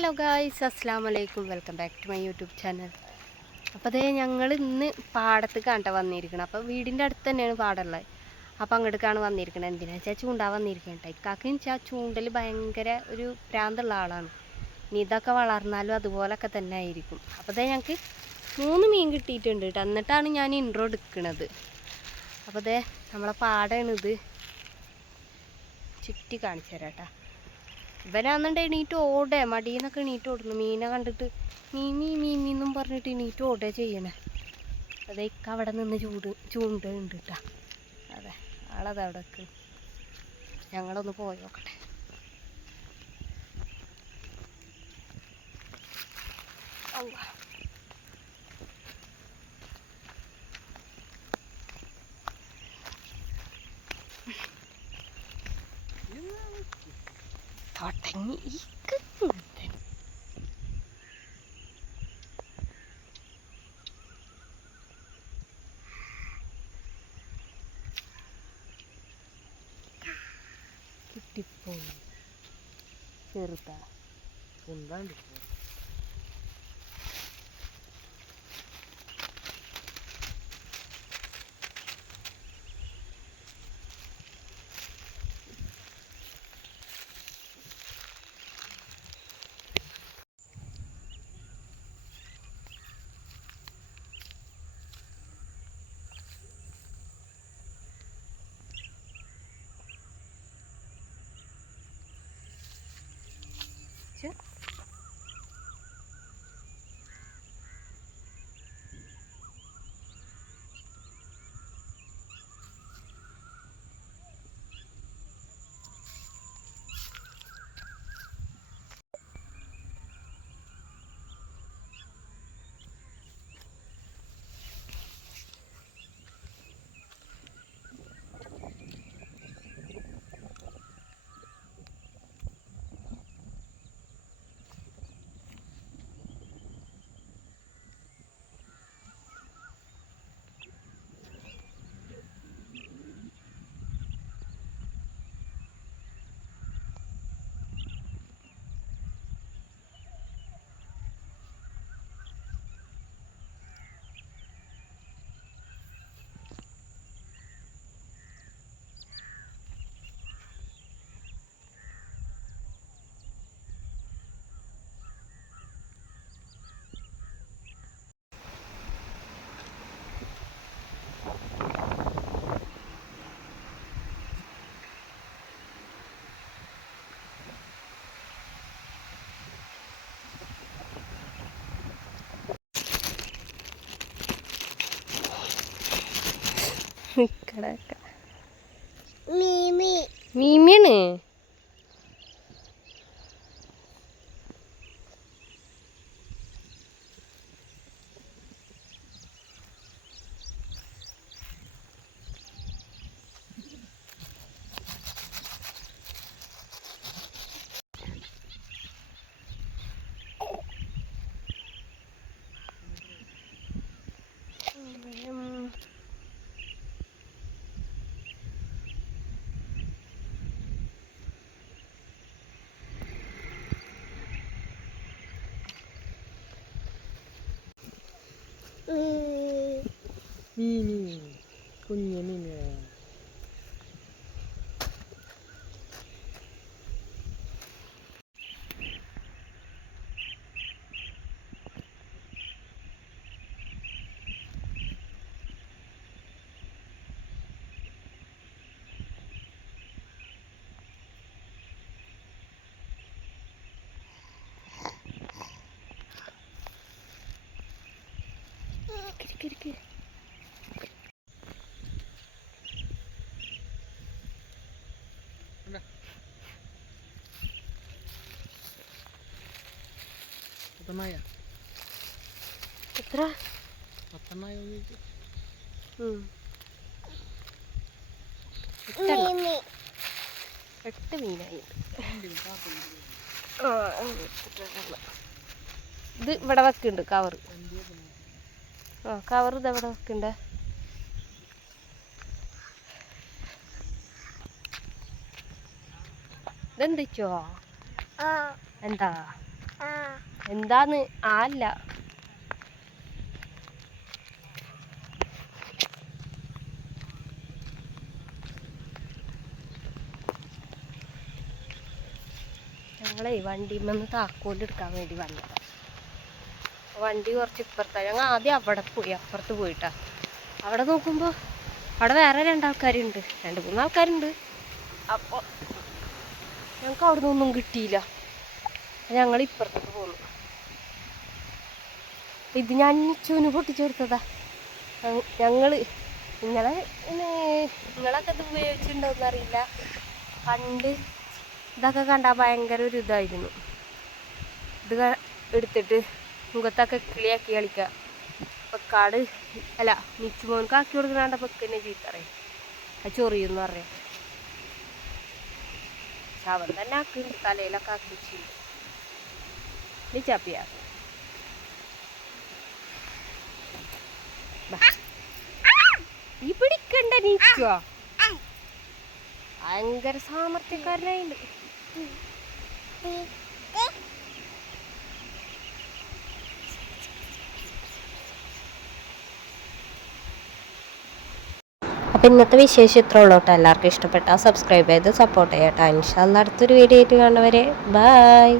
Hello guys, അസ്സലാമു അലൈക്കും. Welcome back to my YouTube channel. അപ്പോൾ അതേ ഞങ്ങൾ ഇന്ന് പാടത്ത് കണ്ട വന്നിരിക്കണം. അപ്പോൾ വീടിൻ്റെ അടുത്ത് തന്നെയാണ് പാടമുള്ളത്. അപ്പോൾ അങ്ങോട്ടേക്കാണ് വന്നിരിക്കുന്നത്. എന്തിനാ വെച്ചാൽ ചൂണ്ടാൻ വന്നിരിക്കണം. ഇക്കാക്കെന്ന് വെച്ചാൽ ചൂണ്ടൽ ഭയങ്കര ഒരു ഭ്രാന്തുള്ള ആളാണ്. ഇനി ഇതൊക്കെ വളർന്നാലും അതുപോലൊക്കെ തന്നെ ആയിരിക്കും. അപ്പോൾ അതേ ഞങ്ങൾക്ക് 3 മീൻ കിട്ടിയിട്ടുണ്ട് കേട്ടോ. എന്നിട്ടാണ് ഞാൻ ഇൻട്രോ എടുക്കുന്നത്. അപ്പോൾ അതേ നമ്മളെ പാടമാണിത്. ചുറ്റി കാണിച്ചു തരാം കേട്ടോ. ഇവനാന്നുണ്ട് എണീറ്റ് ഓടേ, മടിയെന്നൊക്കെ എണീറ്റ് ഓടുന്നു. മീനെ കണ്ടിട്ട് മീന്നും പറഞ്ഞിട്ട് എണീറ്റ് ഓടേ ചെയ്യണേ. അതെ ഇക്ക അവിടെ നിന്ന് ചൂണ്ടുണ്ട് കേട്ടാ. അതെ ആളത് അവിടെ ഞങ്ങളൊന്ന് പോയി നോക്കട്ടെ. തുടങ്ങി കിട്ടിപ്പോയി ചെറുതാ എന്താണ്ട് മീമിയാണ്. കുഞ്ഞു മീന് എത്ര 8 മീനായി. ഇത് ഇവിടെ വെക്കുന്നുണ്ട് കവർ. കവർ ഇത് എവിടെ വെക്കണ്ടേ? ഇതെന്തിച്ചോ എന്താ എന്താന്ന് അല്ല ഞങ്ങളെ വണ്ടിമ്മന്ന് താക്കോലെടുക്കാൻ വേണ്ടി വന്നതാണ്. വണ്ടി കുറച്ച് ഇപ്പുറത്താണ്. ഞങ്ങൾ ആദ്യം അവിടെ പോയി, അപ്പുറത്ത് പോയിട്ടാ. അവിടെ നോക്കുമ്പോൾ അവിടെ വേറെ 2 ആൾക്കാരുണ്ട്, 2-3 ആൾക്കാരുണ്ട്. അപ്പോൾ ഞങ്ങൾക്ക് അവിടെ നിന്നൊന്നും കിട്ടിയില്ല. ഞങ്ങൾ ഇപ്പുറത്തേക്ക് പോന്നു. ഇത് ഞാൻ ചൂന് പൊട്ടിച്ചു കൊടുത്തതാ. നിങ്ങളൊക്കെ ഇത് ഉപയോഗിച്ചിട്ടുണ്ടോയെന്ന് അറിയില്ല. പണ്ട് ഇതൊക്കെ കണ്ടാൽ ഭയങ്കര ഒരു ഇതായിരുന്നു. ഇത് എടുത്തിട്ട് മുഖത്തൊക്കെ കിളിയാക്കി കളിക്കുക. പെക്കാട് അല്ല മിച്ചുമോനക്ക് ആക്കി കൊടുക്കണാണ്ട പെക്കന്നെ ചീത്തറേ, അത് ചൊറിയെന്ന് പറയാം. പക്ഷെ അവൻ തന്നെ ആക്കി തലയിലൊക്കെ ആക്കി വെച്ചിട്ടുണ്ട്. നീ ചാപ്പിയാ ഈ പിടിക്കണ്ട നീച്ചോ, ഭയങ്കര സാമർത്ഥ്യക്കാരനായിണ്ട്. അപ്പം ഇന്നത്തെ വിശേഷം ഇത്ര ഉള്ളൂ കേട്ടോ. എല്ലാവർക്കും ഇഷ്ടപ്പെട്ടാൽ സബ്സ്ക്രൈബ് ചെയ്ത് സപ്പോർട്ട് ചെയ്യാം കേട്ടോ. ഇൻഷാ അല്ലാ അടുത്തൊരു വീഡിയോ ആയിട്ട് കാണുന്നവരെ ബൈ.